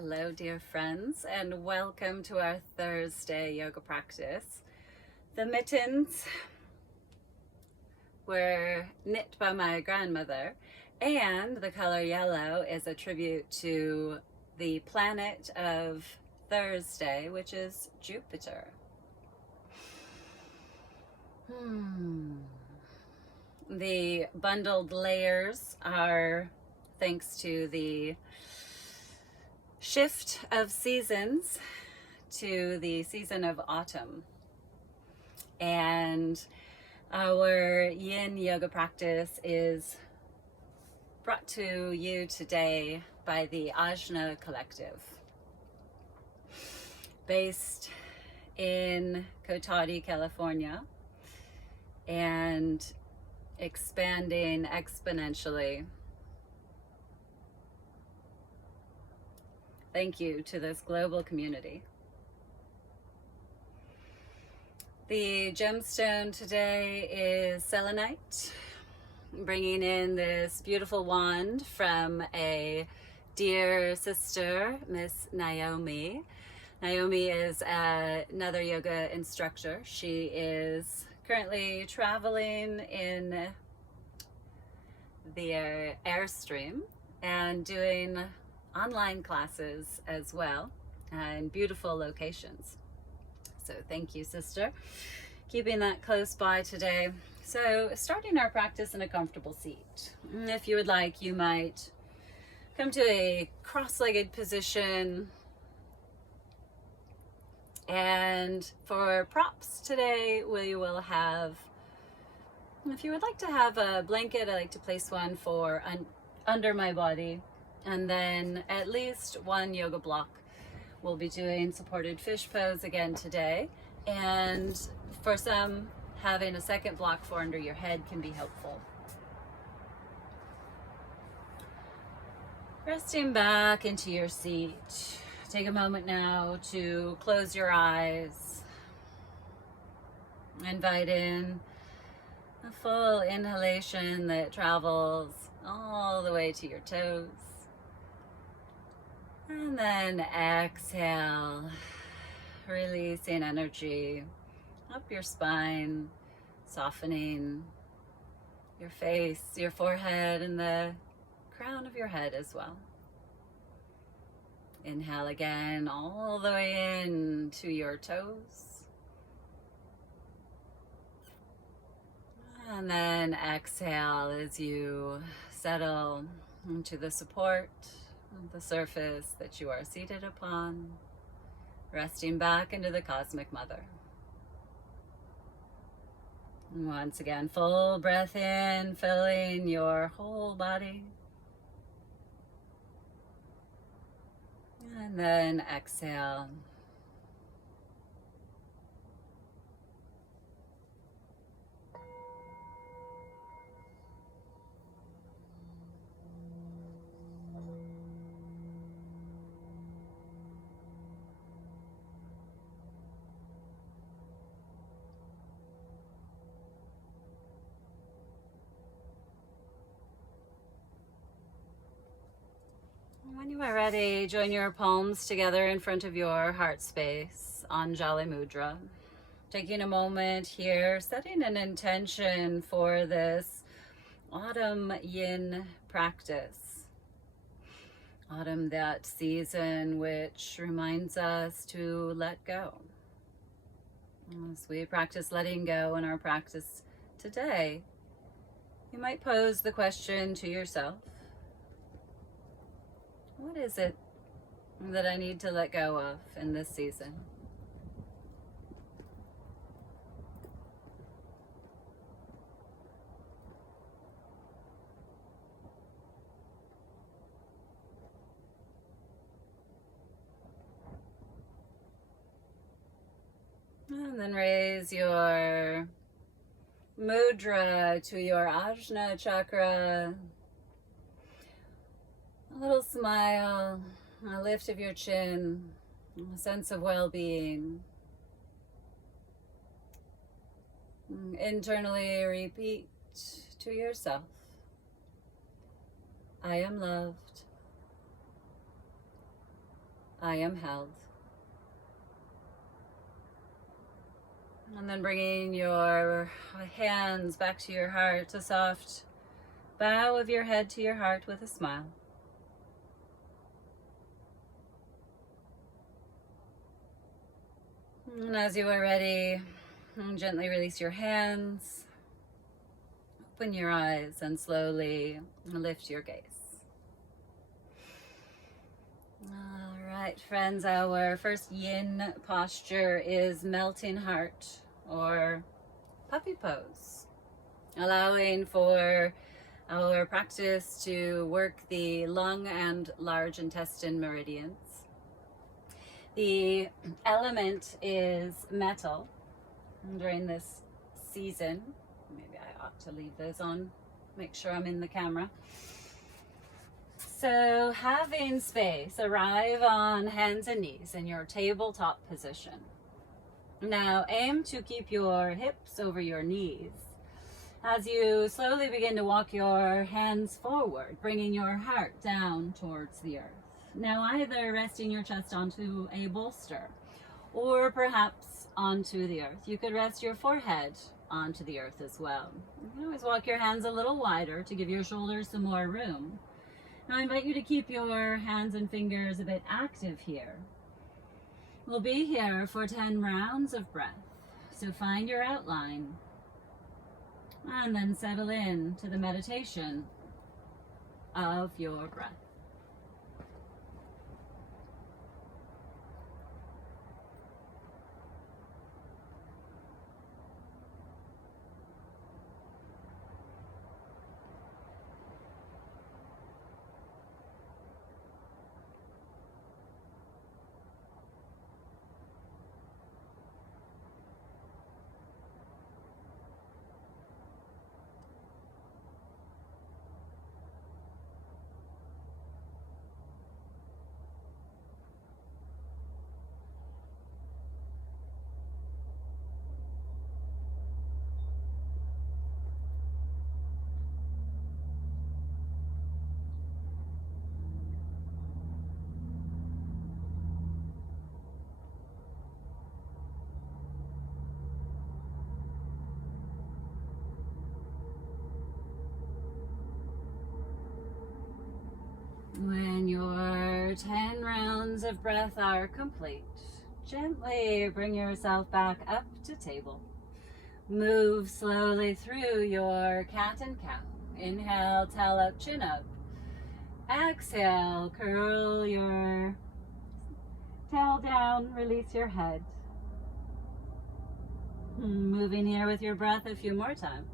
Hello, dear friends, and welcome to our Thursday yoga practice. The mittens were knit by my grandmother, and the color yellow is a tribute to the planet of Thursday, which is Jupiter. The bundled layers are thanks to the shift of seasons to the season of autumn. And our Yin Yoga practice is brought to you today by the Ajna Collective, based in Cotati, California, and expanding exponentially. Thank you to this global community. The gemstone today is selenite, bringing in this beautiful wand from a dear sister, Miss Naomi. Naomi is another yoga instructor. She is currently traveling in the Airstream and doing online classes as well in beautiful locations. So thank you, sister. Keeping that close by today. So starting our practice in a comfortable seat. If you would like, you might come to a cross-legged position. And for props today, we will have, if you would like to have a blanket, I like to place one for under my body. And then at least one yoga block. We'll be doing supported fish pose again today. And for some, having a second block for under your head can be helpful. Resting back into your seat. Take a moment now to close your eyes. Invite in a full inhalation that travels all the way to your toes. And then exhale, releasing energy up your spine, softening your face, your forehead, and the crown of your head as well. Inhale again, all the way in to your toes. And then exhale as you settle into the support of the surface that you are seated upon, resting back into the Cosmic Mother. And once again, full breath in, filling your whole body. And then exhale. When you are ready, join your palms together in front of your heart space, Anjali Mudra. Taking a moment here, setting an intention for this autumn yin practice. Autumn, that season which reminds us to let go. As we practice letting go in our practice today, you might pose the question to yourself: what is it that I need to let go of in this season? And then raise your mudra to your Ajna chakra. A little smile, a lift of your chin, a sense of well-being. Internally repeat to yourself: I am loved. I am held. And then bringing your hands back to your heart, a soft bow of your head to your heart with a smile. And as you are ready, gently release your hands, open your eyes, and slowly lift your gaze. All right, friends, our first yin posture is melting heart or puppy pose, allowing for our practice to work the lung and large intestine meridians. The element is metal during this season. Maybe I ought to leave those on, make sure I'm in the camera. So having space, arrive on hands and knees in your tabletop position. Now aim to keep your hips over your knees. As you slowly begin to walk your hands forward, bringing your heart down towards the earth. Now either resting your chest onto a bolster or perhaps onto the earth. You could rest your forehead onto the earth as well. You can always walk your hands a little wider to give your shoulders some more room. Now I invite you to keep your hands and fingers a bit active here. We'll be here for 10 rounds of breath. So find your outline and then settle in to the meditation of your breath. When your 10 rounds of breath are complete, gently bring yourself back up to table. Move slowly through your cat and cow. Inhale, tail up, chin up. Exhale, curl your tail down, release your head. Moving here with your breath a few more times.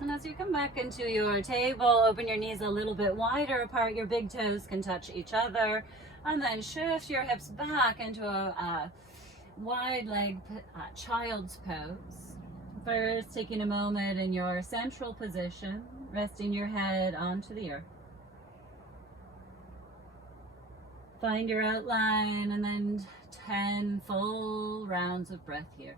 And as you come back into your table, open your knees a little bit wider apart. Your big toes can touch each other. And then shift your hips back into a wide leg child's pose. First, taking a moment in your central position, resting your head onto the earth. Find your outline and then 10 full rounds of breath here.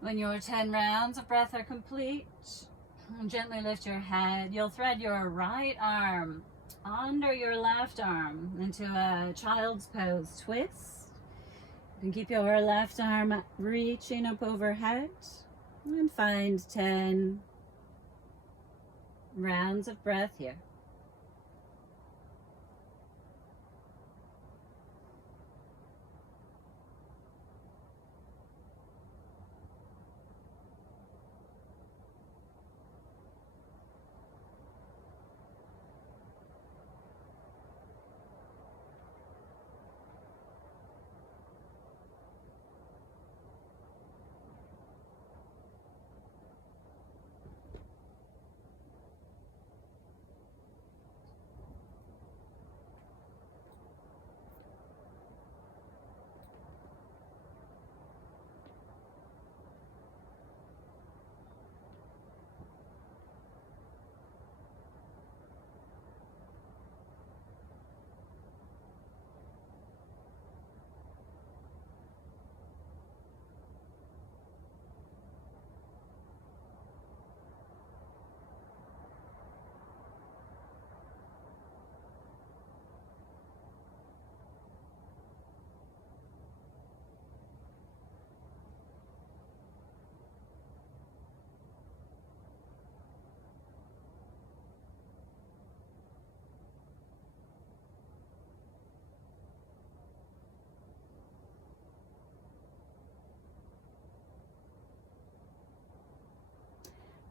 When your 10 rounds of breath are complete, gently lift your head. You'll thread your right arm under your left arm into a child's pose twist. You can keep your left arm reaching up overhead and find 10 rounds of breath here.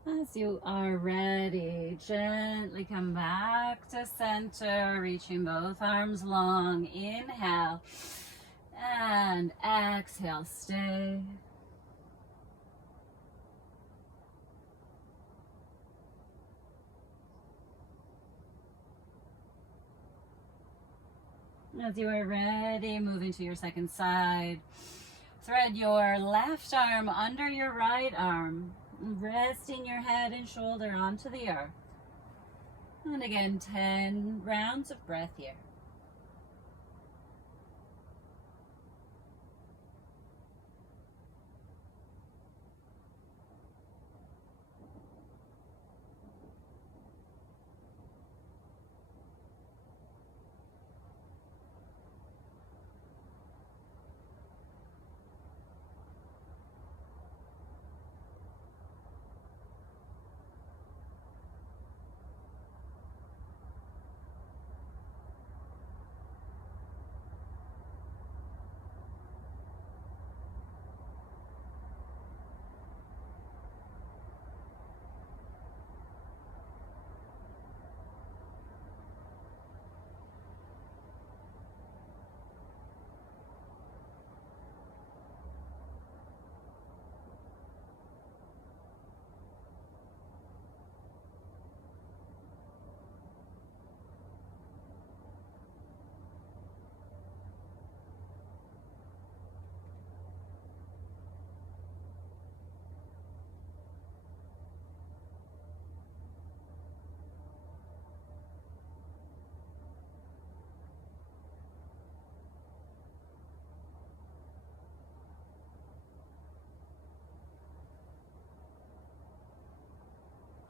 As you are ready, gently come back to center, reaching both arms long. Inhale and exhale, stay. As you are ready, moving to your second side, thread your left arm under your right arm, resting your head and shoulder onto the earth. And again, 10 rounds of breath here.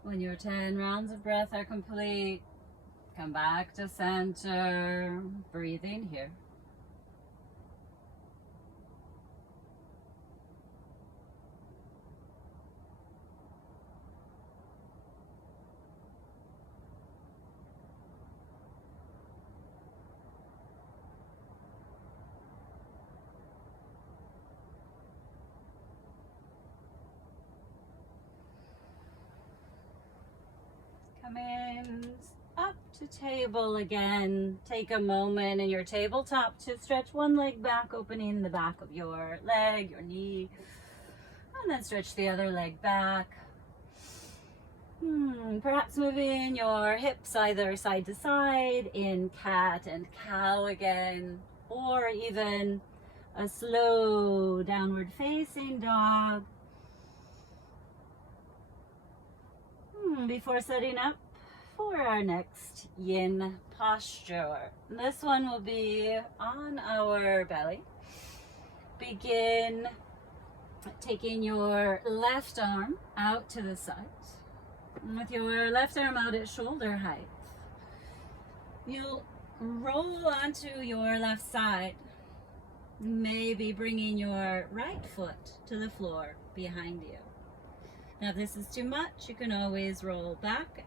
When your 10 rounds of breath are complete, come back to center, breathing here. Come in up to table again. Take a moment in your tabletop to stretch one leg back, opening the back of your leg, your knee, and then stretch the other leg back. Perhaps moving your hips either side to side in cat and cow again, or even a slow downward facing dog. Before setting up for our next yin posture. This one will be on our belly. Begin Taking your left arm out to the side. And with your left arm out at shoulder height, you'll roll onto your left side, maybe bringing your right foot to the floor behind you. Now, if this is too much, you can always roll back.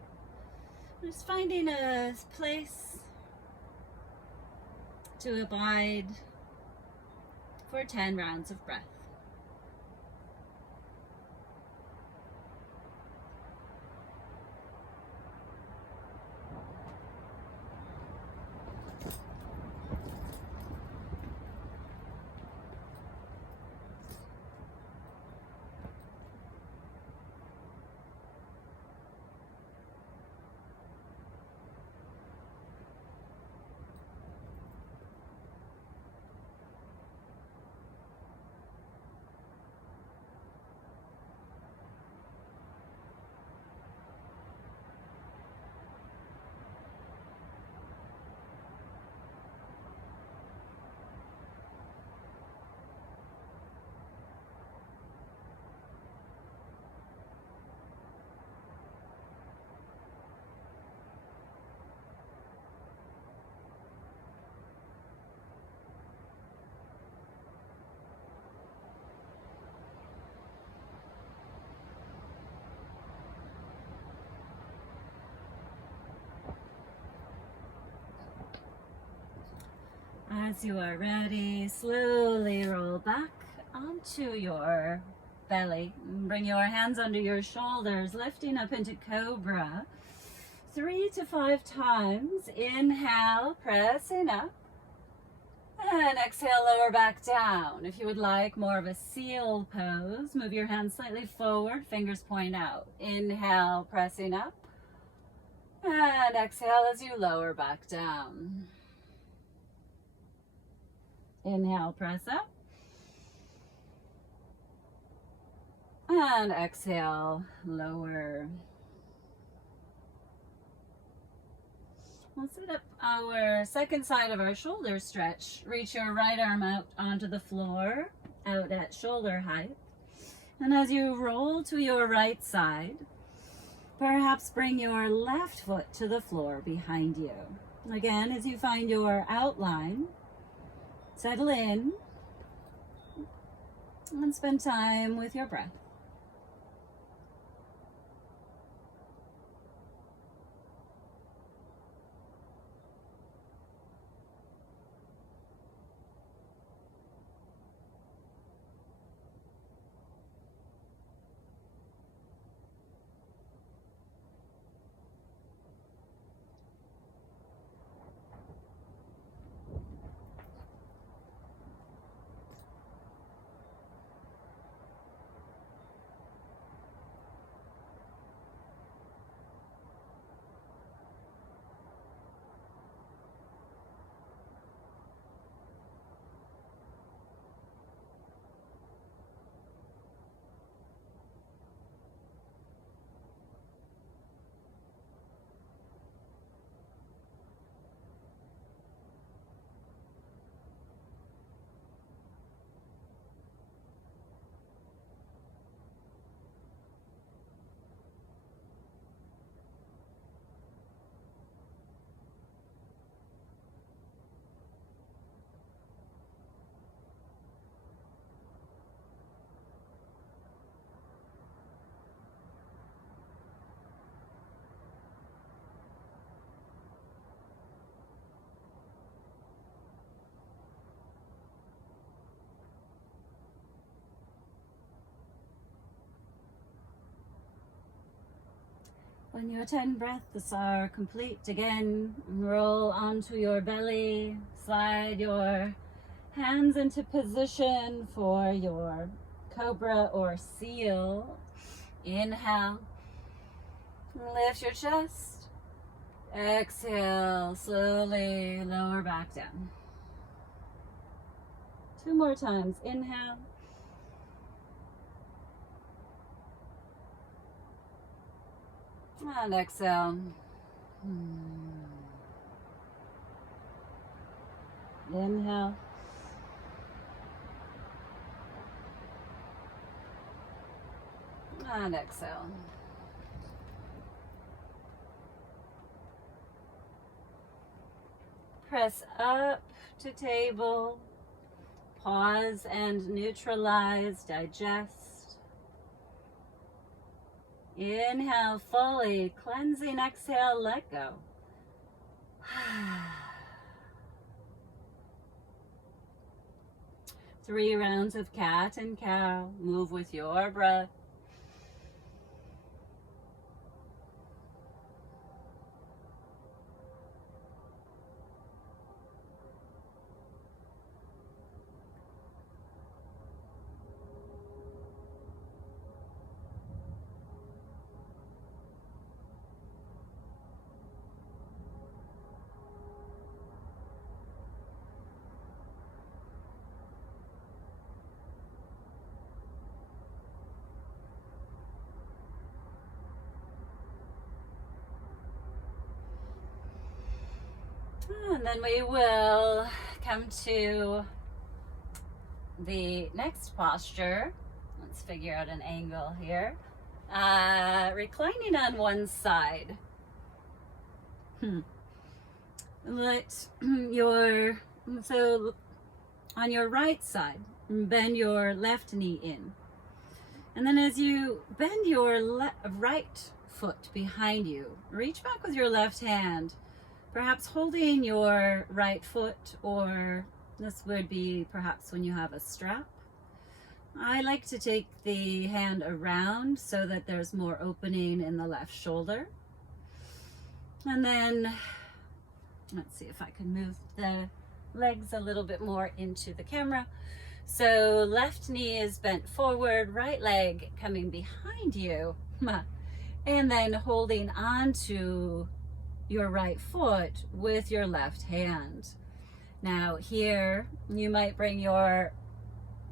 Just finding a place to abide for 10 rounds of breath. As you are ready, slowly roll back onto your belly. Bring your hands under your shoulders, lifting up into Cobra. 3 to 5 times. Inhale, pressing up. And exhale, lower back down. If you would like more of a seal pose, move your hands slightly forward, fingers point out. Inhale, pressing up. And exhale as you lower back down. Inhale, press up. And exhale, lower. We'll set up our second side of our shoulder stretch. Reach your right arm out onto the floor, out at shoulder height. And as you roll to your right side, perhaps bring your left foot to the floor behind you. Again, as you find your outline, settle in and spend time with your breath. When your 10 breaths are complete, again, roll onto your belly, slide your hands into position for your cobra or seal. Inhale, lift your chest. Exhale, slowly lower back down. 2 more times. Inhale. And exhale. Inhale. And exhale. Press up to table. Pause and neutralize, digest. Inhale fully, cleansing exhale, let go. 3 rounds of cat and cow. Move with your breath. And then we will come to the next posture. Let's figure out an angle here. Reclining on one side. So on your right side, bend your left knee in. And then as you bend your right foot behind you, reach back with your left hand, perhaps holding your right foot, or this would be perhaps when you have a strap. I like to take the hand around so that there's more opening in the left shoulder. And then, let's see if I can move the legs a little bit more into the camera. So left knee is bent forward, right leg coming behind you, and then holding on to your right foot with your left hand. Now here, you might bring your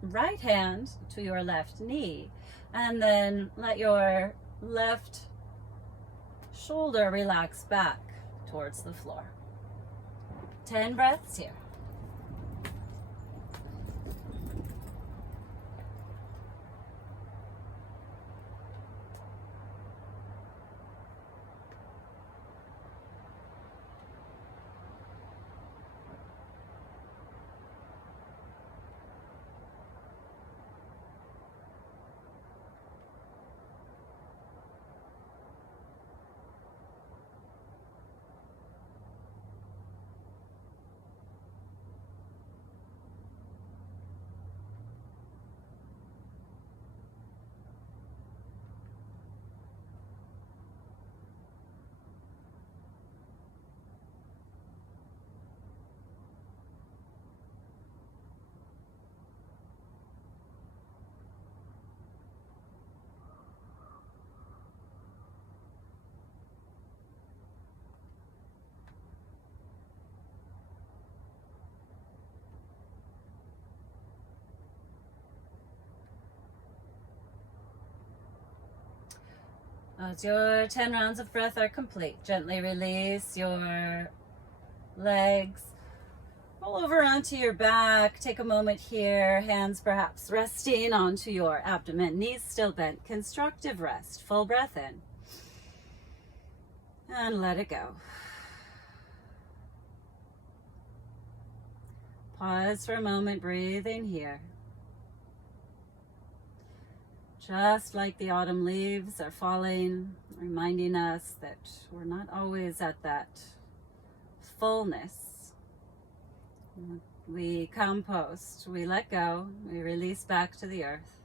right hand to your left knee and then let your left shoulder relax back towards the floor. 10 breaths here. As your 10 rounds of breath are complete, gently release your legs. Roll over onto your back. Take a moment here, hands perhaps resting onto your abdomen, knees still bent. Constructive rest. Full breath in. And let it go. Pause for a moment, breathing here. Just like the autumn leaves are falling, reminding us that we're not always at that fullness. We compost, we let go, we release back to the earth.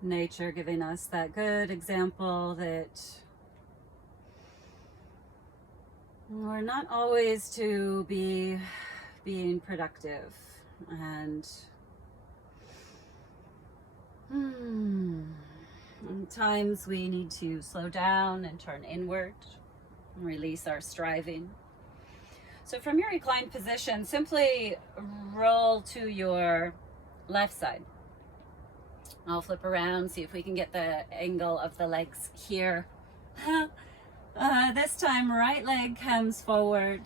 Nature giving us that good example that we're not always to be being productive, and times we need to slow down and turn inward and release our striving. So from your reclined position, simply roll to your left side. I'll flip around, see if we can get the angle of the legs here. This time, right leg comes forward.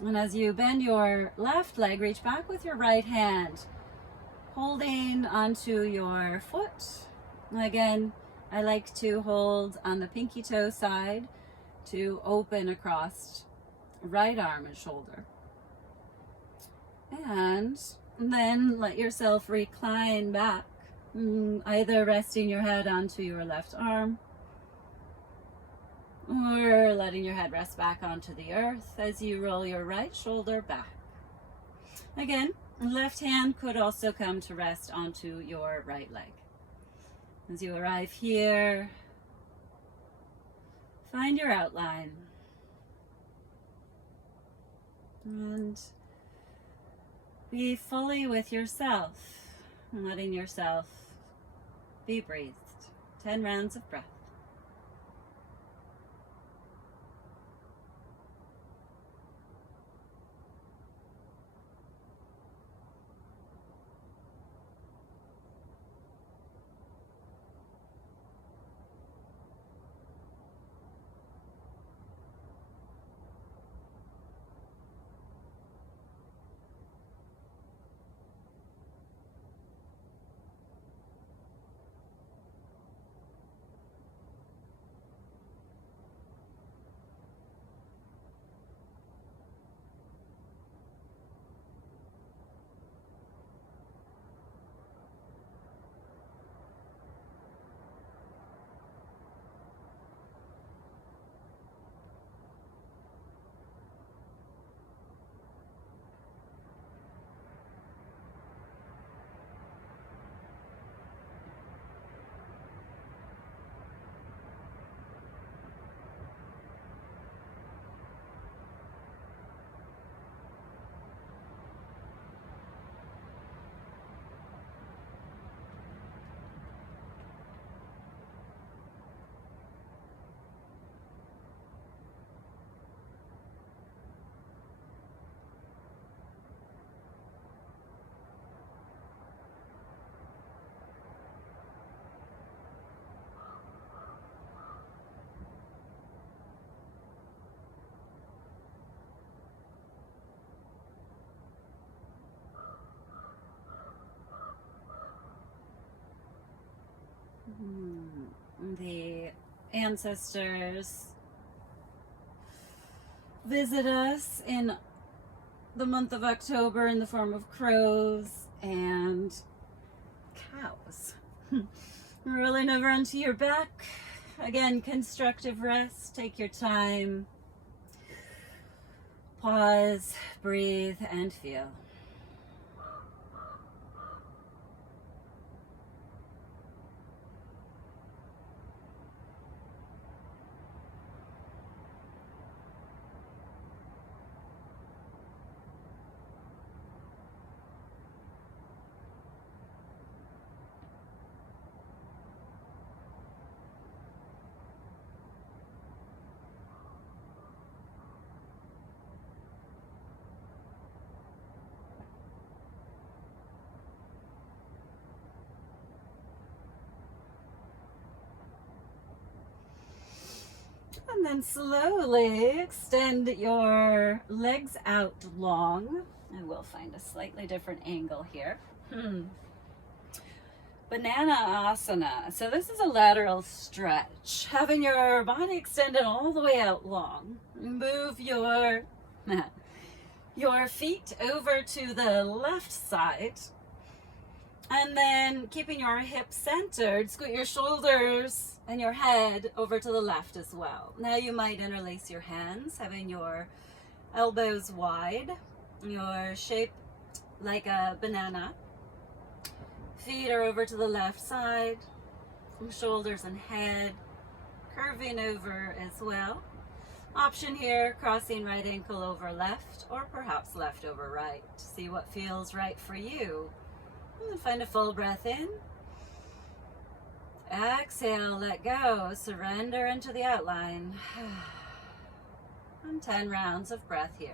And as you bend your left leg, reach back with your right hand, holding onto your foot. Again, I like to hold on the pinky toe side to open across right arm and shoulder. And then let yourself recline back, either resting your head onto your left arm or letting your head rest back onto the earth as you roll your right shoulder back. Again, left hand could also come to rest onto your right leg. As you arrive here, find your outline and be fully with yourself, letting yourself be breathed. 10 rounds of breath. The ancestors visit us in the month of October in the form of crows and cows. Rolling over onto your back. Again, constructive rest. Take your time. Pause, breathe, and feel. And then slowly extend your legs out long. I will find a slightly different angle here. Banana asana. So this is a lateral stretch, having your body extended all the way out long. Move your feet over to the left side. And then keeping your hips centered, scoot your shoulders and your head over to the left as well. Now you might interlace your hands, having your elbows wide, your shape like a banana. Feet are over to the left side, shoulders and head curving over as well. Option here, crossing right ankle over left, or perhaps left over right. See what feels right for you. And find a full breath in. Exhale, let go, surrender into the outline. And 10 rounds of breath here.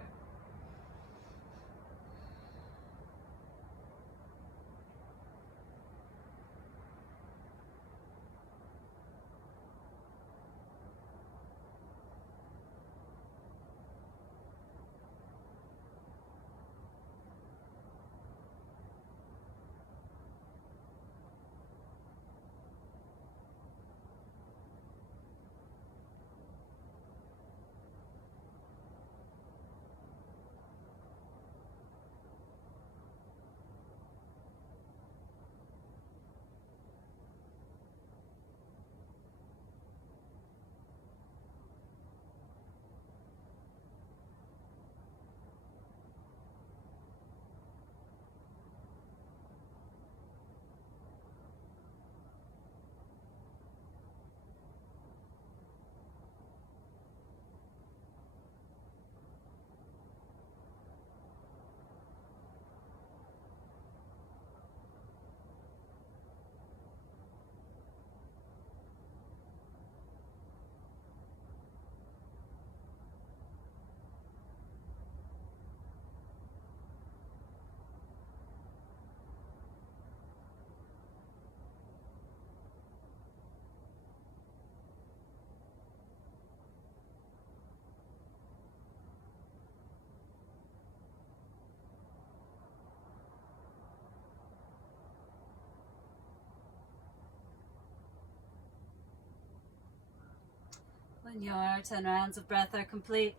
When your 10 rounds of breath are complete,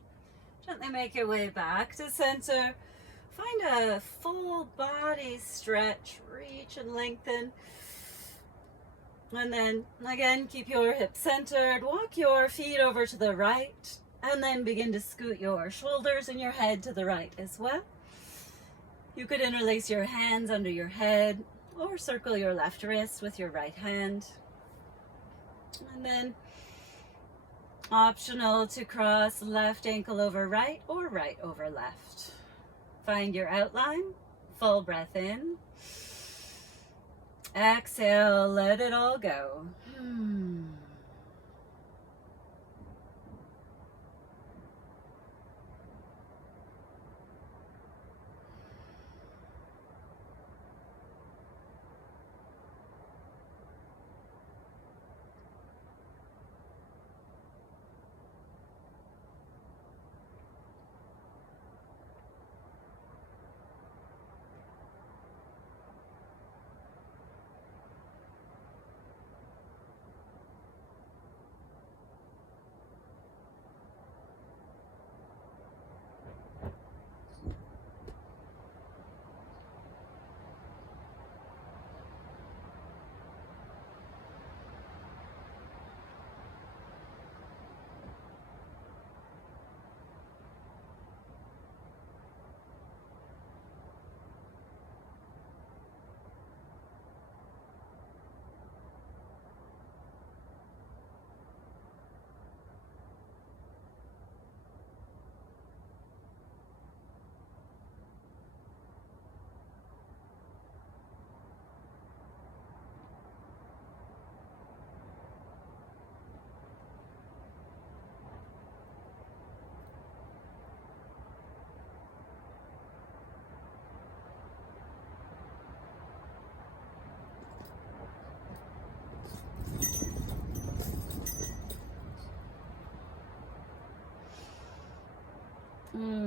gently make your way back to center. Find a full body stretch, reach and lengthen. And then again, keep your hips centered. Walk your feet over to the right, and then begin to scoot your shoulders and your head to the right as well. You could interlace your hands under your head or circle your left wrist with your right hand. And then optional to cross left ankle over right or right over left. Find your outline, full breath in. Exhale, let it all go.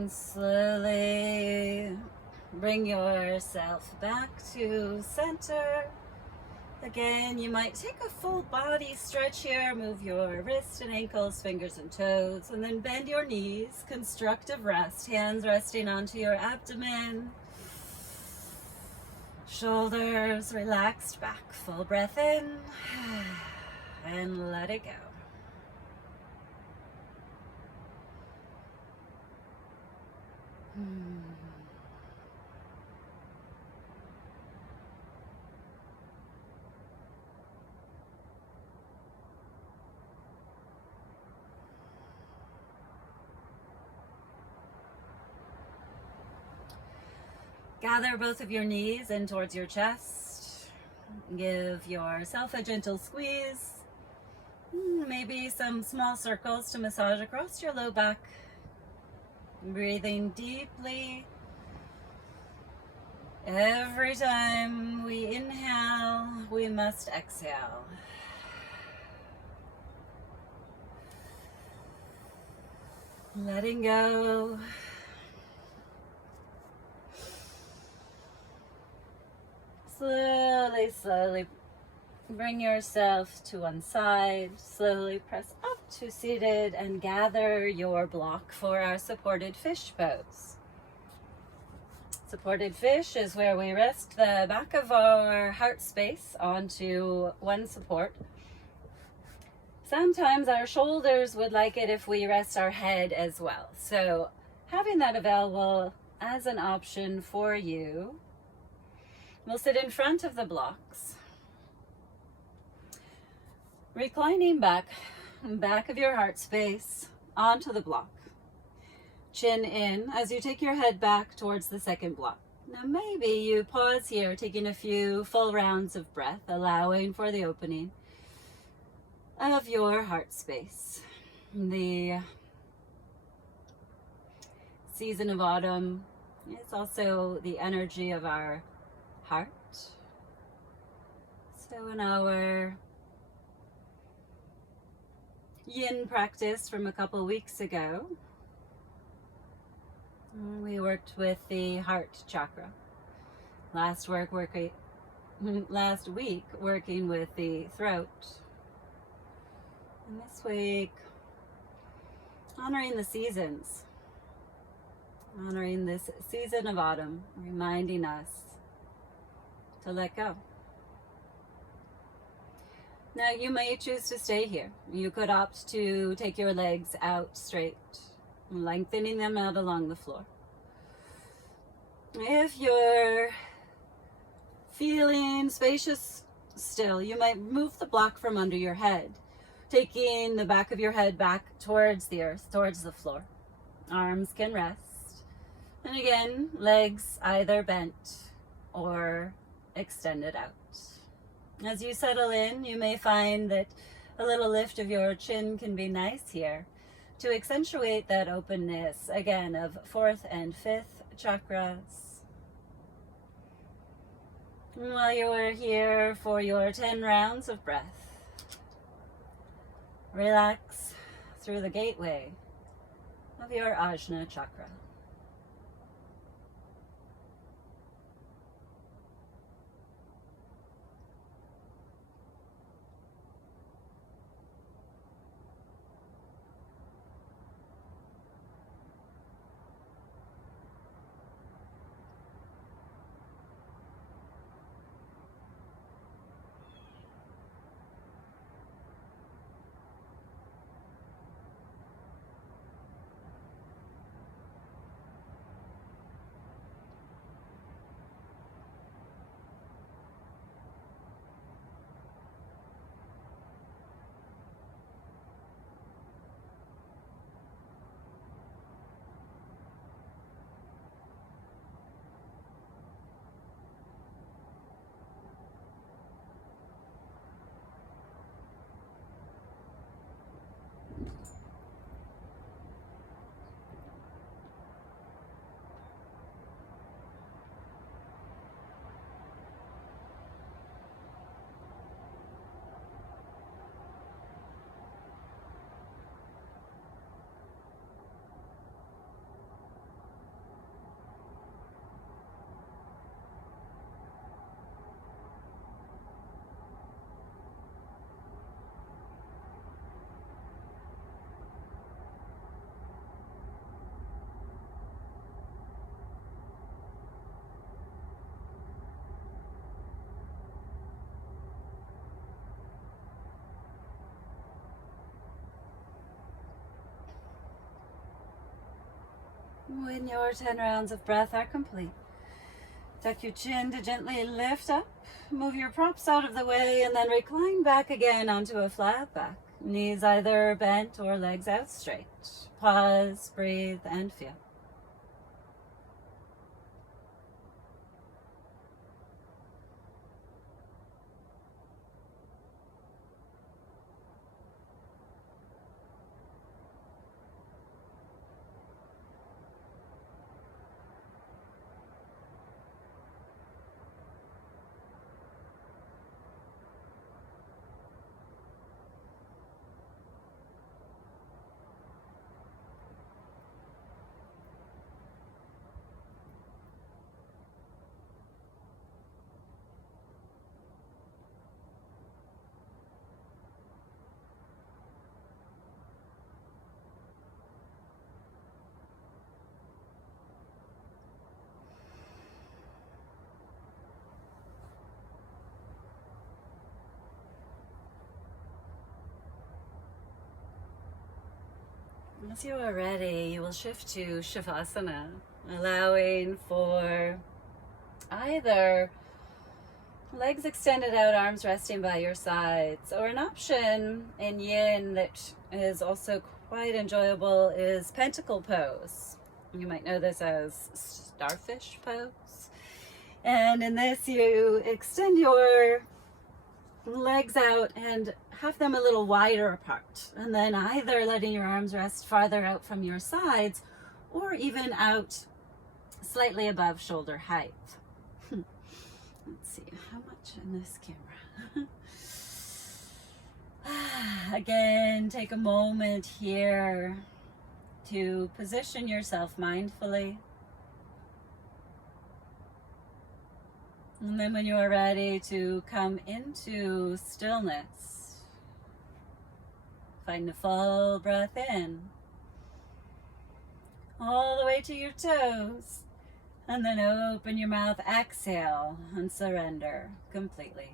Slowly bring yourself back to center. Again, you might take a full body stretch here. Move your wrists and ankles, fingers and toes, and then bend your knees. Constructive rest, hands resting onto your abdomen. Shoulders relaxed back. Full breath in and let it go. Gather both of your knees in towards your chest. Give yourself a gentle squeeze. Maybe some small circles to massage across your low back. Breathing deeply. Every time we inhale, we must exhale. Letting go. Slowly bring yourself to one side. Slowly press up to seated and gather your block for our supported fish pose. Supported fish is where we rest the back of our heart space onto one support. Sometimes our shoulders would like it if we rest our head as well. So having that available as an option for you. We'll sit in front of the blocks. Reclining back of your heart space onto the block. Chin in as you take your head back towards the second block. Now maybe you pause here, taking a few full rounds of breath, allowing for the opening of your heart space. The season of autumn is also the energy of our heart. So in our Yin practice from a couple weeks ago, we worked with the heart chakra. Last week working with the throat. And this week honoring the seasons, honoring this season of autumn, reminding us to let go. Now you may choose to stay here. You could opt to take your legs out straight, lengthening them out along the floor. If you're feeling spacious still, you might move the block from under your head, taking the back of your head back towards the earth, towards the floor. Arms can rest. And again, legs either bent or extended out. As you settle in, you may find that a little lift of your chin can be nice here to accentuate that openness, again, of 4th and 5th chakras. And while you are here for your 10 rounds of breath, relax through the gateway of your Ajna chakra. When your 10 rounds of breath are complete, tuck your chin to gently lift up, move your props out of the way, and then recline back again onto a flat back. Knees either bent or legs out straight. Pause, breathe, and feel. Once you are ready, you will shift to Shavasana, allowing for either legs extended out, arms resting by your sides, or an option in Yin that is also quite enjoyable is Pentacle Pose. You might know this as Starfish Pose. And in this, you extend your legs out and have them a little wider apart, and then either letting your arms rest farther out from your sides or even out slightly above shoulder height. Let's see how much in this camera. Again, take a moment here to position yourself mindfully. And then when you are ready to come into stillness, find a full breath in all the way to your toes. And then open your mouth, exhale, and surrender completely.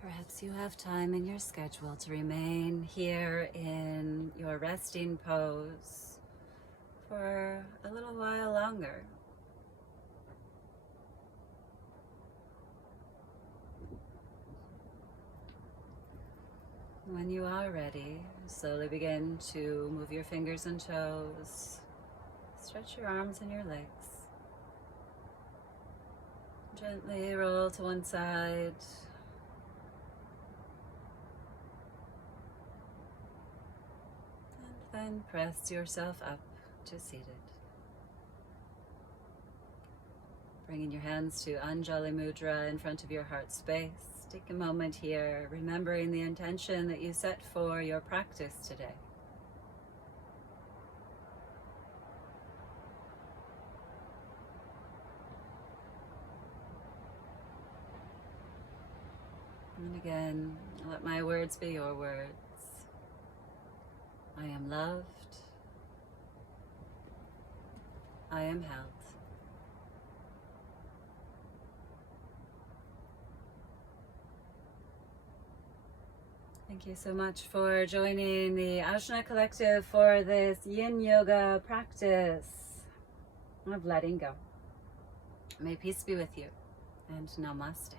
Perhaps you have time in your schedule to remain here in your resting pose for a little while longer. When you are ready, slowly begin to move your fingers and toes. Stretch your arms and your legs. Gently roll to one side. And then press yourself up to seated. Bringing your hands to Anjali Mudra in front of your heart space. Take a moment here, remembering the intention that you set for your practice today. And again, let my words be your words. I am loved. I am held. Thank you so much for joining the Ajna Collective for this Yin Yoga practice of letting go. May peace be with you, and namaste.